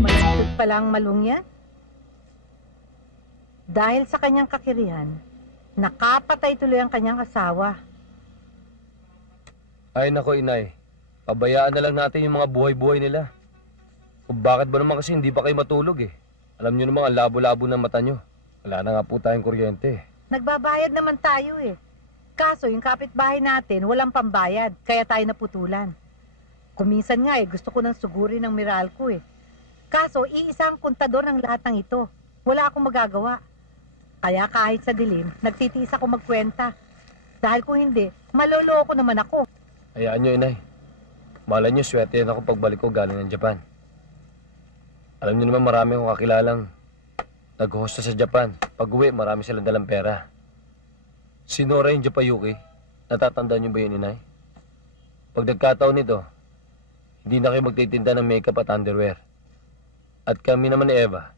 Malungkot pala ang Malung yan. Dahil sa kanyang kakirihan, nakapatay tuloy ang kanyang asawa. Ay nako, inay. Pabayaan na lang natin yung mga buhay-buhay nila. Kung bakit ba naman kasi hindi pa kayo matulog eh. Alam nyo naman ang labo-labo ng mata nyo. Wala na nga po tayong kuryente. Nagbabayad naman tayo eh. Kaso yung kapitbahay natin walang pambayad, kaya tayo naputulan. Kuminsan nga eh, gusto ko nang sugurin ng Meralco eh. Kaso iisang kontador ng lahat ng ito. Wala akong magagawa. Kaya kahit sa dilim, nagtitiis ako magkwenta. Dahil kung hindi, maloloko naman ako. Hayaan nyo, inay. Malay nyo, swerte yan ako pagbalik ko galing ng Japan. Alam nyo naman marami akong kakilalang nag-hosta sa Japan. Pag uwi, marami silang dalang pera. Si Nora yung Japayuki. Natatandaan nyo ba yun, inay? Pag nagkataon nito, hindi na kayo magtitinda ng makeup at underwear. At kami naman ni Eva,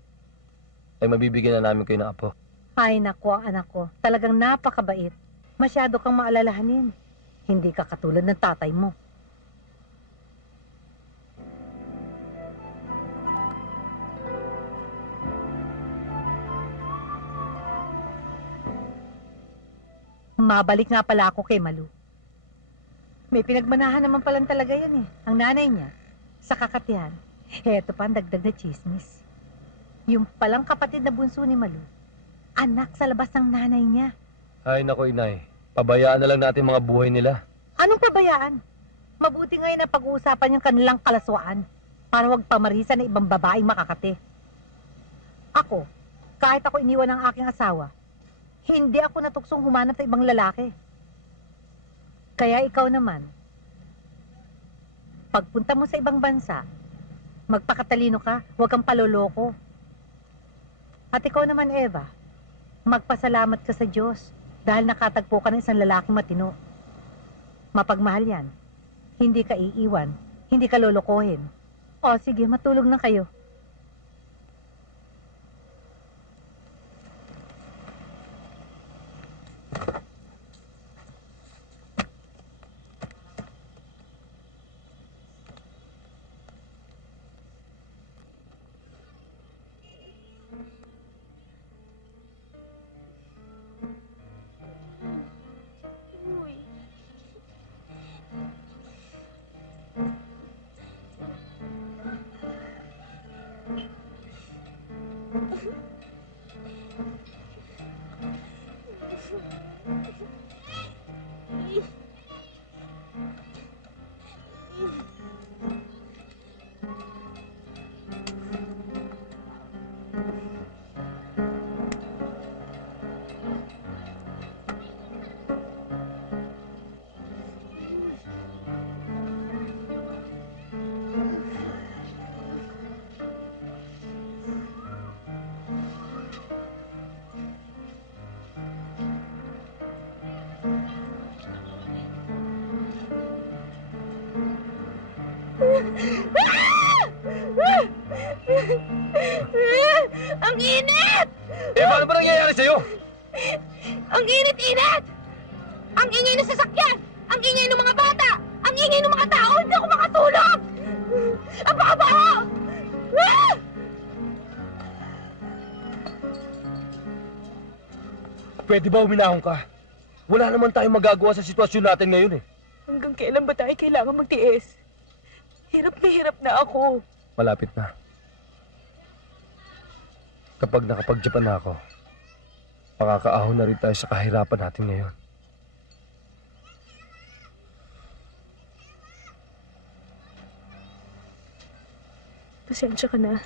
ay mabibigyan na namin kayo ng apo. Ay nako, anak ko. Talagang napakabait. Masyado kang maalalahanin. Hindi ka katulad ng tatay mo. Mabalik nga pala ako kay Malu. May pinagmanahan naman palang talaga yan eh. Ang nanay niya, sa kakatihan. Heto pa ang dagdag na chismis. Yung palang kapatid na bunso ni Malu, anak sa labas ng nanay niya. Ay nako, inay. Pabayaan na lang natin mga buhay nila. Anong pabayaan? Mabuti ngayon na pag-uusapan yung kanilang kalaswaan para huwag pamarisan ng ibang babaeng makakate. Ako, kahit ako iniwan ng aking asawa, hindi ako natuksong humanap sa ibang lalaki. Kaya ikaw naman, pagpunta mo sa ibang bansa, magpakatalino ka, huwag kang paloloko. At ikaw naman, Eva, magpasalamat ka sa Diyos dahil nakatagpo ka ng isang lalaking matino. Mapagmahal yan. Hindi ka iiwan. Hindi ka lolokohin. O sige, matulog na kayo. Ang init! Eh, paano ba nangyayari sa'yo? Ang init-init! Ang ingay ng sasakyan! Ang ingay ng mga bata! Ang ingay ng mga tao! Hindi ako makatulog! Ang baka-baho! Pwede ba uminahon ka? Wala naman tayong magagawa sa sitwasyon natin ngayon eh. Hanggang kailan ba tayo kailangan magtiis? Hirap na ako. Malapit na. Kapag nakapag-Japan na ako, makakaahon na rin tayo sa kahirapan natin ngayon. Pasensya ka na.